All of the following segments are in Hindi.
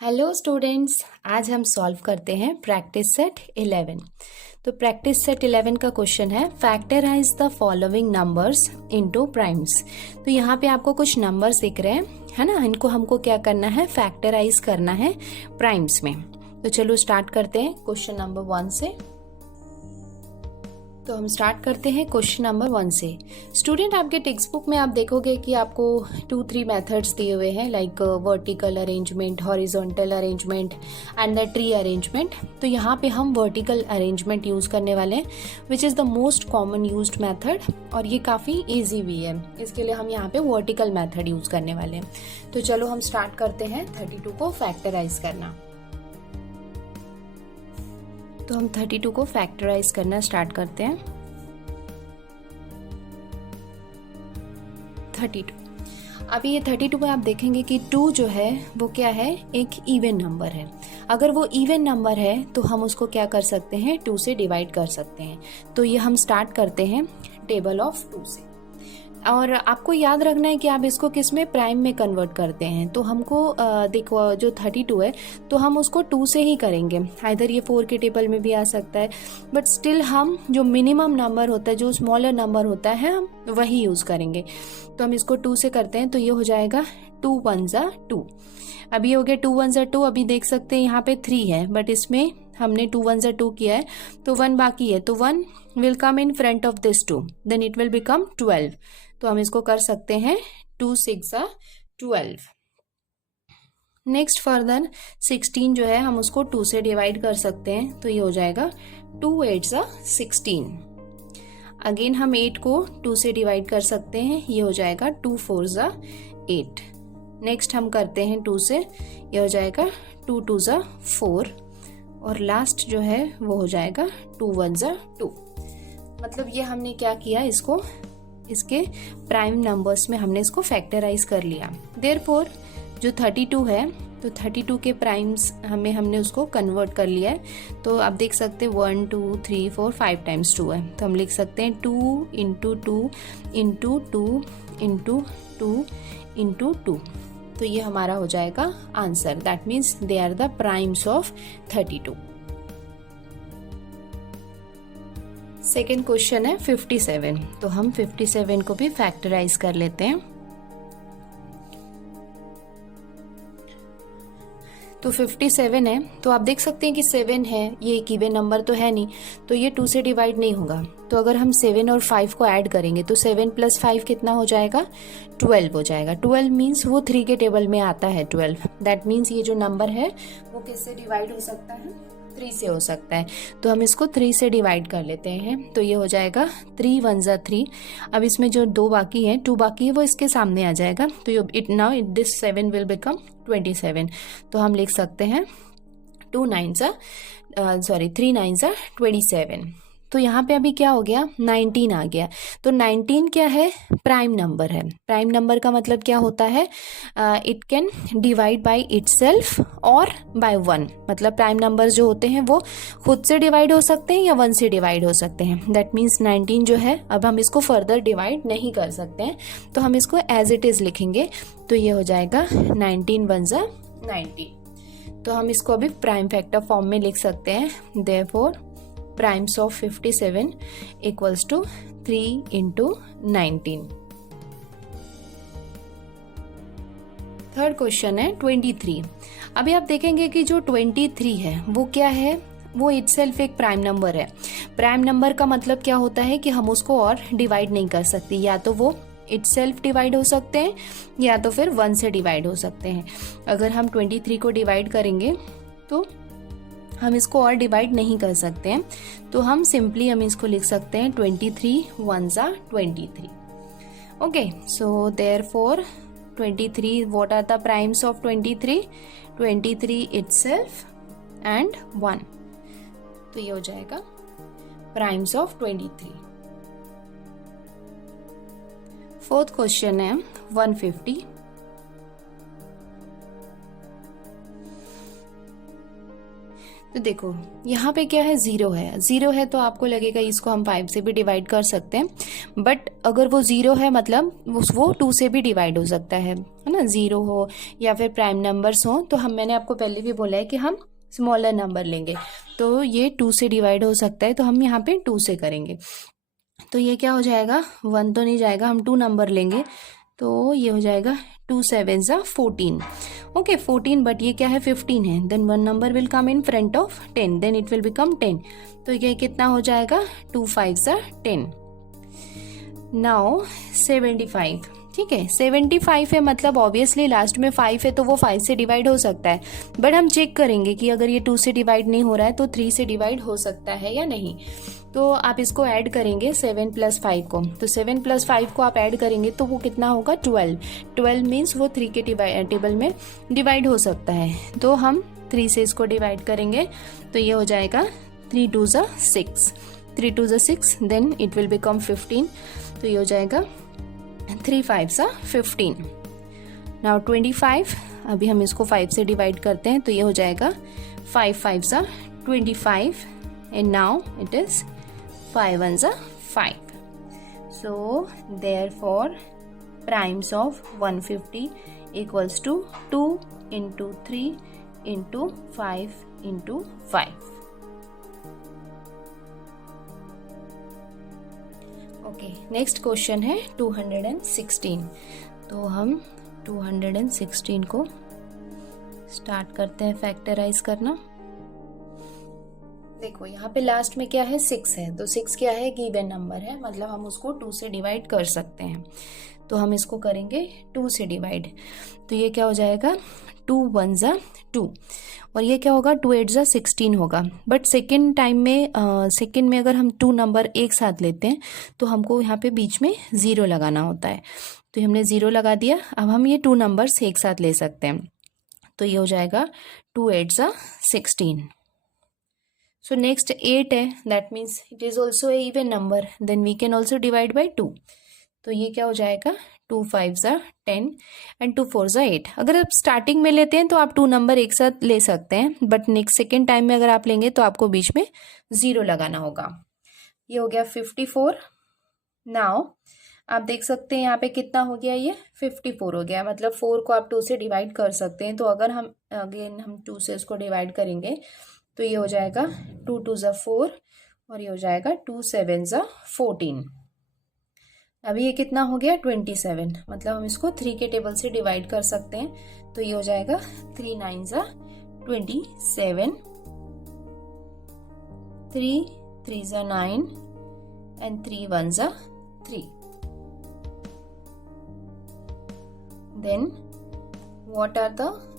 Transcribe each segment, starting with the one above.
हेलो स्टूडेंट्स, आज हम सॉल्व करते हैं प्रैक्टिस सेट 11। तो प्रैक्टिस सेट 11 का क्वेश्चन है factorize the following numbers into primes. तो यहाँ पे आपको कुछ नंबर्स दिख रहे हैं, है ना। इनको हमको क्या करना है, फैक्टराइज करना है प्राइम्स में। तो चलो स्टार्ट करते हैं क्वेश्चन नंबर 1 से। तो हम स्टार्ट करते हैं क्वेश्चन नंबर 1 से। स्टूडेंट, आपके टेक्स्ट बुक में आप देखोगे कि आपको 2-3 मेथड्स दिए हुए हैं, like vertical arrangement, horizontal arrangement and the tree arrangement. तो यहाँ पे हम वर्टिकल अरेंजमेंट यूज़ करने वाले हैं, which is the most common used method, और ये काफ़ी ईजी भी है। इसके लिए हम यहाँ पे वर्टिकल मेथड यूज़ करने वाले हैं। तो चलो हम स्टार्ट करते हैं 32 को फैक्टराइज करना। तो हम 32 को फैक्टराइज करना स्टार्ट करते हैं। 32। अभी ये 32 में आप देखेंगे कि 2 जो है वो क्या है, एक इवन नंबर है। अगर वो इवन नंबर है तो हम उसको क्या कर सकते हैं, 2 से डिवाइड कर सकते हैं। तो ये हम स्टार्ट करते हैं टेबल ऑफ 2 से। और आपको याद रखना है कि आप इसको किस में, प्राइम में कन्वर्ट करते हैं। तो हमको देखो, जो 32 है तो हम उसको 2 से ही करेंगे। आइदर ये 4 के टेबल में भी आ सकता है, बट स्टिल हम जो मिनिमम नंबर होता है, जो स्मॉलर नंबर होता है, हम वही यूज़ करेंगे। तो हम इसको 2 से करते हैं। तो ये हो जाएगा 2 1 जा 2। अभी हो गया 2 1 जा 2। अभी देख सकते हैं यहाँ पे 3 है, बट इसमें हमने 2 1 जा 2 किया है, तो 1 बाकी है। तो 1 will come in front of this 2, then it will become 12। तो हम इसको कर सकते हैं 2 6 जा 12। नेक्स्ट फर्दर 16 जो है हम उसको 2 से डिवाइड कर सकते हैं। तो ये हो जाएगा 2 8 जा 16। अगेन हम 8 को 2 से डिवाइड कर सकते हैं। ये हो जाएगा 2 4 जा 8। नेक्स्ट हम करते हैं 2 से, ये हो जाएगा 2 2 जा 4। और लास्ट जो है वो हो जाएगा 2 1 जा 2। मतलब ये हमने क्या किया, इसको इसके प्राइम नंबर्स में हमने इसको फैक्टराइज कर लिया। देयरफॉर जो 32 है, तो 32 के प्राइम्स हमने उसको कन्वर्ट कर लिया है। तो आप देख सकते हैं 1 2 3 4 5 टाइम्स 2 है। तो हम लिख सकते हैं 2 इंटू 2 इंटू 2 इंटू 2 इंटू 2। तो ये हमारा हो जाएगा answer. That means they are the primes of 32। Second question है 57। तो हम 57 को भी फैक्टराइज कर लेते हैं। तो 57 है, तो आप देख सकते हैं कि 7 है, ये एक इवन नंबर तो है नहीं, तो ये 2 से डिवाइड नहीं होगा। तो अगर हम 7 और 5 को ऐड करेंगे तो 7 + 5 कितना हो जाएगा, 12 हो जाएगा। 12 मीन्स वो 3 के टेबल में आता है 12। दैट मीन्स ये जो नंबर है वो किससे डिवाइड हो सकता है, 3 से हो सकता है। तो हम इसको 3 से डिवाइड कर लेते हैं। तो ये हो जाएगा 3 1 जा 3। अब इसमें जो 2 बाकी है, 2 बाकी है, वो इसके सामने आ जाएगा। तो it now this 7 will become 27। तो हम लिख सकते हैं 3 9 जा 27। तो यहाँ पे अभी क्या हो गया, 19 आ गया। तो 19 क्या है, प्राइम नंबर है। प्राइम नंबर का मतलब क्या होता है, it can divide by itself और बाय 1। मतलब प्राइम नंबर जो होते हैं वो खुद से डिवाइड हो सकते हैं या 1 से डिवाइड हो सकते हैं। दैट मीन्स 19 जो है, अब हम इसको फर्दर डिवाइड नहीं कर सकते हैं, तो हम इसको एज इट इज लिखेंगे। तो ये हो जाएगा 19 1 जा 19। तो हम इसको अभी प्राइम फैक्टर फॉर्म में लिख सकते हैं। Therefore primes of 57 equals to 3 into 19। Third question है 23। अभी आप देखेंगे कि जो 23 है वो क्या है, वो इटसेल्फ एक प्राइम नंबर है। प्राइम नंबर का मतलब क्या होता है कि हम उसको और डिवाइड नहीं कर सकते, या तो वो इटसेल्फ डिवाइड हो सकते हैं या तो फिर 1 से डिवाइड हो सकते हैं। अगर हम 23 को डिवाइड करेंगे तो हम इसको और डिवाइड नहीं कर सकते हैं। तो हम सिंपली इसको लिख सकते हैं 23 1 जा 23। Okay, so therefore 23, what are the primes of 23? 23 itself and 1। तो ये हो जाएगा प्राइम्स ऑफ 23। फोर्थ क्वेश्चन है 150। तो देखो यहाँ पे क्या है, ज़ीरो है, ज़ीरो है तो आपको लगेगा इसको हम 5 से भी डिवाइड कर सकते हैं, बट अगर वो ज़ीरो है मतलब वो 2 से भी डिवाइड हो सकता है ना, ज़ीरो हो या फिर प्राइम नंबर्स हो, तो मैंने आपको पहले भी बोला है कि हम स्मॉलर नंबर लेंगे, तो ये 2 से डिवाइड हो सकता है, तो हम यहाँ पे 2 से करेंगे। तो ये क्या हो जाएगा, 1 तो नहीं जाएगा, हम 2 नंबर लेंगे, तो ये हो जाएगा 2 7 ज़ा 14। ओके 14, बट ये क्या है 15 है, then 1 number will come in front of 10, then it will become 10, तो ये कितना हो जाएगा 2 5 ज़ा 10। नाउ 75, ठीक है 75 है, मतलब ऑब्वियसली लास्ट में 5 है तो वो 5 से डिवाइड हो सकता है, बट हम चेक करेंगे कि अगर ये 2 से डिवाइड नहीं हो रहा है तो 3 से डिवाइड हो सकता है या नहीं। तो आप इसको ऐड करेंगे 7 + 5 को, तो 7 + 5 को आप ऐड करेंगे तो वो कितना होगा 12, 12 मीन्स वो 3 के टेबल में डिवाइड हो सकता है, तो हम 3 से इसको डिवाइड करेंगे, तो ये हो जाएगा 3 2 ज़ा 6, 3 2 ज़ा 6, देन इट विल बिकम 15, तो ये हो जाएगा 3 5 ज़ा 15। नाउ 25, अभी हम इसको 5 से डिवाइड करते हैं, तो ये हो जाएगा 5 5 ज़ा 25, एंड नाउ इट इज 5 1 ज़ा 5। So therefore primes of 150 equals to 2 into 3 into 5 into 5. Okay next question है 216। तो हम 216 को स्टार्ट करते हैं फैक्टराइज करना। देखो यहाँ पे लास्ट में क्या है 6 है, तो 6 क्या है, गिवन नंबर है, मतलब हम उसको 2 से डिवाइड कर सकते हैं, तो हम इसको करेंगे 2 से डिवाइड, तो ये क्या हो जाएगा 2 1 ज़ा 2, और ये क्या होगा 2 8 ज़ा 16 होगा, बट सेकेंड में अगर हम 2 नंबर एक साथ लेते हैं तो हमको यहाँ पे बीच में 0 लगाना होता है, तो हमने 0 लगा दिया। अब हम ये 2 नंबर्स एक साथ ले सकते हैं, तो ये हो जाएगा 2 8 ज़ा 16। So next 8 है, that means it is also a even number, then we can also divide by 2, तो ये क्या हो जाएगा 2 5 ज़ा 10 एंड 2 4 ज़ा 8। अगर आप स्टार्टिंग में लेते हैं तो आप 2 नंबर एक साथ ले सकते हैं, बट नेक्स्ट सेकेंड टाइम में अगर आप लेंगे तो आपको बीच में 0 लगाना होगा। ये हो गया 54। नाउ आप देख सकते हैं यहाँ पे कितना हो गया, ये 54 हो गया, मतलब 4 को आप 2 से डिवाइड कर सकते हैं, तो अगर हम 2 से इसको डिवाइड करेंगे तो ये हो जाएगा 2 2 ज़ा 4, और ये हो जाएगा 2 7 ज़ा 14। अभी ये कितना हो गया 27, मतलब हम इसको 3 के टेबल से डिवाइड कर सकते हैं, तो ये हो जाएगा 3 9 ज़ा 27, 3 3 ज़ा 9 एंड 3 1 ज़ा 3। Then what are the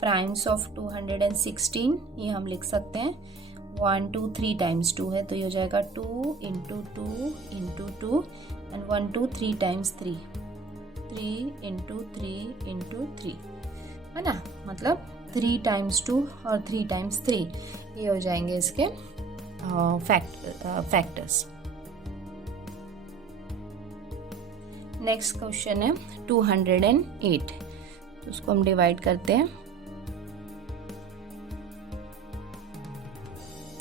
primes of 216, ये हम लिख सकते हैं 1 2 3 टाइम्स 2 है, तो ये हो जाएगा 2 into 2 into 2 and 1 2 3 times 3, 3 into 3 into 3, है ना, मतलब 3 टाइम्स 2 और 3 टाइम्स 3, ये हो जाएंगे इसके फैक्टर्स। नेक्स्ट क्वेश्चन है 208, तो उसको हम डिवाइड करते हैं।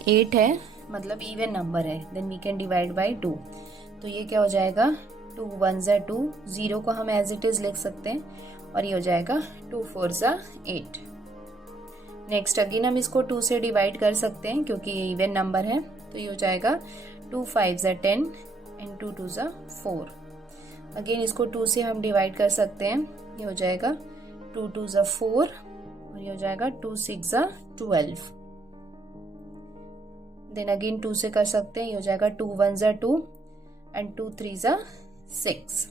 8 है, मतलब इवन नंबर है, then we can divide by 2, तो ये क्या हो जाएगा 2 1 ज़ा 2, 0 को हम एज इट इज लिख सकते हैं, और ये हो जाएगा 2 4 ज़ा 8। नेक्स्ट अगेन हम इसको 2 से डिवाइड कर सकते हैं क्योंकि ये इवन नंबर है, तो ये हो जाएगा 2 5 ज़ा 10 एंड 2 2 ज़ा 4। अगेन इसको 2 से हम डिवाइड कर सकते हैं, ये हो जाएगा 2 2 ज़ा 4, और ये हो जाएगा 2 6 ज़ा 12। देन अगेन 2 से कर सकते हैं, ये हो जाएगा 2 1 ज़ा 2 एंड 2 3 ज़ा 6।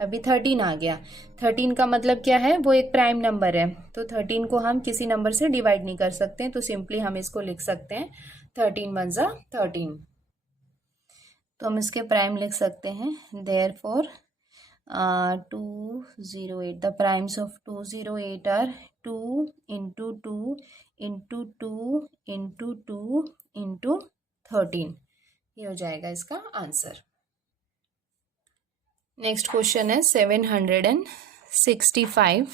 अभी 13 आ गया। 13 का मतलब क्या है, वो एक प्राइम नंबर है, तो 13 को हम किसी नंबर से डिवाइड नहीं कर सकते, तो सिंपली हम इसको लिख सकते हैं 13 1 ज़ा 13, तो हम इसके प्राइम लिख सकते हैं। Therefore 208, the primes of 208 are 2 into 2 into 2 into 2 into 13, ये हो जाएगा इसका आंसर। नेक्स्ट क्वेश्चन है 765।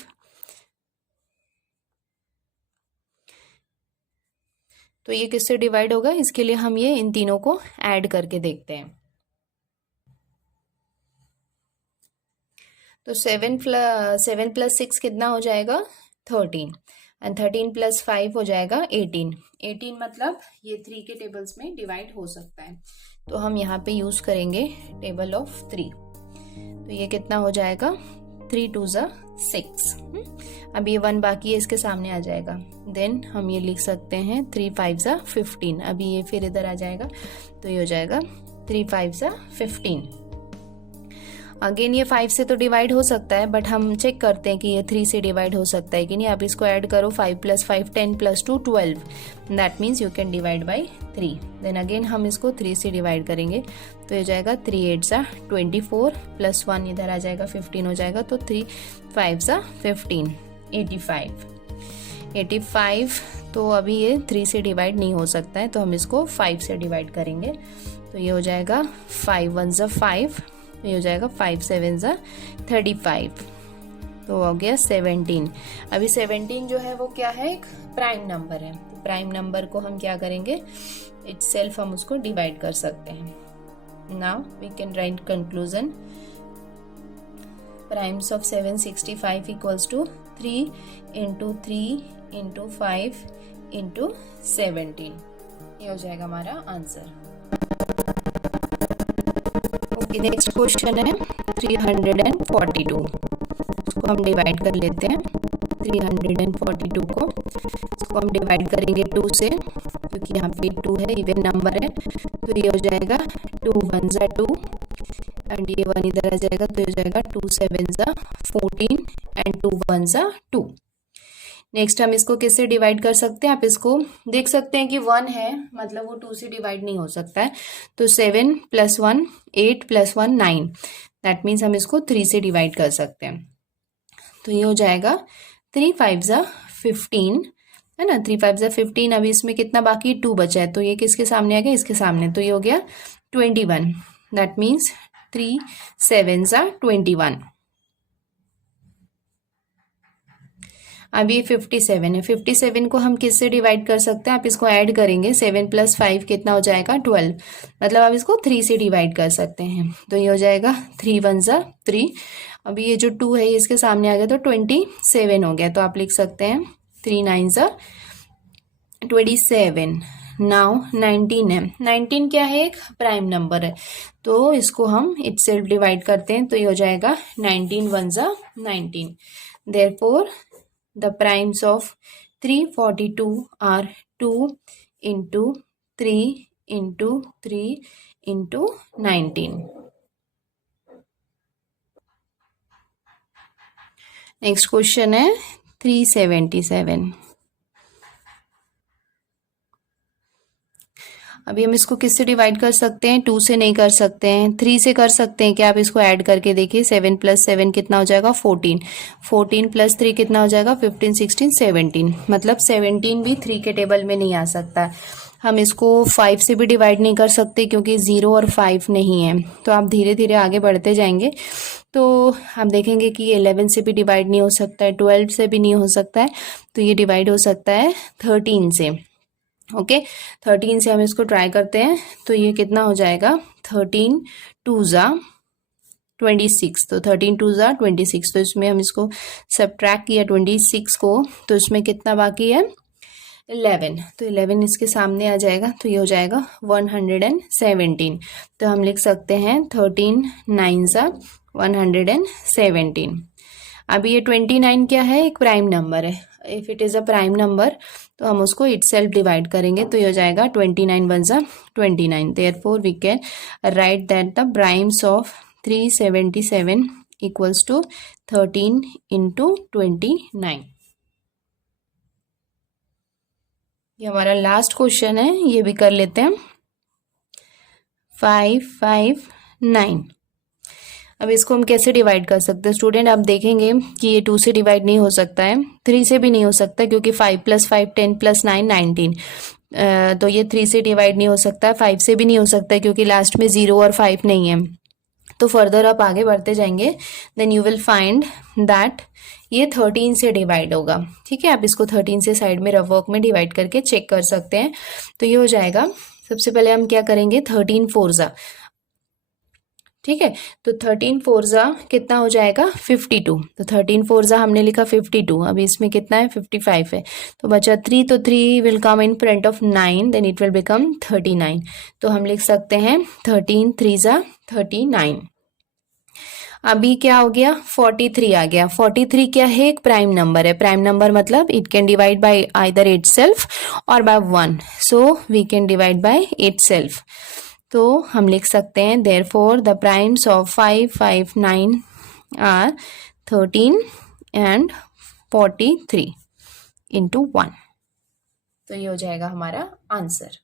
तो ये किससे डिवाइड होगा, इसके लिए हम ये इन तीनों को ऐड करके देखते हैं। तो 7 + 6 कितना हो जाएगा 13, एंड 13 + 5 हो जाएगा 18। 18 मतलब ये 3 के टेबल्स में डिवाइड हो सकता है, तो हम यहाँ पे यूज करेंगे टेबल ऑफ 3। तो ये कितना हो जाएगा 3 × 2 = 6। अब ये 1 बाकी है, इसके सामने आ जाएगा। देन हम ये लिख सकते हैं 3 × 5 = 15। अभी ये फिर इधर आ जाएगा, तो ये हो जाएगा 3 × 5 = 15। अगेन ये 5 से तो डिवाइड हो सकता है, बट हम चेक करते हैं कि ये 3 से डिवाइड हो सकता है कि नहीं। आप इसको ऐड करो, 5 + 5 10 + 2 12, that means you can divide by 3। Then again हम इसको 3 से डिवाइड करेंगे, तो ये जाएगा 3 × 8 = 24 + 1 इधर आ जाएगा 15 हो जाएगा, तो 3 × 5 = 15 85। तो अभी ये 3 से डिवाइड नहीं हो सकता है, तो हम इसको 5 से डिवाइड करेंगे, तो ये हो जाएगा 5 × 1 = 5, ये हो जाएगा 5 × 7 = 35, तो हो गया 17। अभी 17 जो है वो क्या है, एक प्राइम नंबर है। तो प्राइम नंबर को हम क्या करेंगे, इटसेल्फ हम उसको डिवाइड कर सकते हैं। Now we can write conclusion. Primes of 765 = 3 × 3 × 5 × 17। ये हो जाएगा हमारा आंसर। ओके, नेक्स्ट क्वेश्चन है 342। उसको हम डिवाइड कर लेते हैं। 342 को इसको हम डिवाइड करेंगे 2 से, क्योंकि यहाँ पे 2 है, इवन नंबर है। तो ये हो जाएगा 2 × 1 = 2, एंड ये 1 इधर आ जाएगा, तो ये हो जाएगा 2 × 7 = 14, एंड 2 × 1 = 2। नेक्स्ट हम इसको किससे डिवाइड कर सकते हैं, आप इसको देख सकते हैं कि 1 है, मतलब वो 2 से डिवाइड नहीं हो सकता है। तो 7 + 1 8 + 1 9, दैट मीन्स हम इसको 3 से डिवाइड कर सकते हैं। तो ये हो जाएगा 3 × 5 = 15, है ना। 3 × 5 = 15। अभी इसमें कितना बाकी 2 बचा है, तो ये किसके सामने आ गया, इसके सामने, तो ये हो गया 21, दैट मीन्स 3 × 7 = 21। अब ये 57 है। 57 को हम किससे डिवाइड कर सकते हैं, आप इसको ऐड करेंगे, 7 + 5 कितना हो जाएगा 12, मतलब आप इसको 3 से डिवाइड कर सकते हैं। तो ये हो जाएगा 3 × 1 = 3। अभी ये जो 2 है ये इसके सामने आ गया, तो 27 हो गया, तो आप लिख सकते हैं 3 × 9 = 27। नाउ 19 है। 19 क्या है, एक प्राइम नंबर है, तो इसको हम इटसेल्फ डिवाइड करते हैं, तो ये हो जाएगा 19 × 1 = 19। Therefore the primes of 342 are 2 × 3 × 3 × 19. Next question है 377। अभी हम इसको किससे डिवाइड कर सकते हैं, 2 से नहीं कर सकते हैं, 3 से कर सकते हैं। क्या आप इसको ऐड करके देखिए, 7 + 7 कितना हो जाएगा 14, 14 + 3 कितना हो जाएगा 15 16 17, मतलब 17 भी 3 के टेबल में नहीं आ सकता। हम इसको 5 से भी डिवाइड नहीं कर सकते, क्योंकि 0 और 5 नहीं है। तो आप धीरे धीरे आगे बढ़ते जाएंगे, तो हम देखेंगे कि 11 से भी डिवाइड नहीं हो सकता है, 12 से भी नहीं हो सकता है, तो ये डिवाइड हो सकता है 13 से। ओके, 13 से हम इसको ट्राई करते हैं, तो ये कितना हो जाएगा 13 × 2 = 26, तो 13 × 2 = 26। तो इसमें हम इसको सब्ट्रैक्ट किया 26 को, तो इसमें कितना बाकी है 11, तो 11 इसके सामने आ जाएगा, तो ये हो जाएगा 117। तो हम लिख सकते हैं 13 × 9 = 117। अभी ये 29 क्या है, एक प्राइम नंबर है। If it is a prime number, तो हम उसको इटसेल्फ डिवाइड करेंगे, तो ये हो जाएगा 29 × 1 = 29। Therefore we can write that the primes of 377 = 13 × 29। ये हमारा लास्ट क्वेश्चन है, ये भी कर लेते हैं। 559। अब इसको हम कैसे डिवाइड कर सकते हैं स्टूडेंट, आप देखेंगे कि ये 2 से डिवाइड नहीं हो सकता है, 3 से भी नहीं हो सकता, क्योंकि 5 + 5 10 + 9 19, तो ये 3 से डिवाइड नहीं हो सकता, 5 से भी नहीं हो सकता, क्योंकि लास्ट में 0 और 5 नहीं है। तो फर्दर आप आगे बढ़ते जाएंगे, then you will find that ये 13 से डिवाइड होगा। ठीक है, आप इसको 13 से साइड में रफ वर्क में डिवाइड करके चेक कर सकते हैं। तो ये हो जाएगा, सबसे पहले हम क्या करेंगे, 13 फोरजा, ठीक है, तो 13 फोरजा कितना हो जाएगा, 52। तो 13 फोरजा हमने लिखा 52, अभी इसमें कितना है, 55 है, तो बचा 3, तो 3 will come in front of 9, then it will become 39। तो हम लिख सकते हैं 13 3 39। अभी क्या हो गया, 43 आ गया। 43 क्या है, एक प्राइम नंबर है। प्राइम नंबर मतलब it can divide by either itself और by 1, so we can divide by itself. तो हम लिख सकते हैं therefore the primes of 5 5 9 are 13 and 43 into 1। तो ये हो जाएगा हमारा आंसर।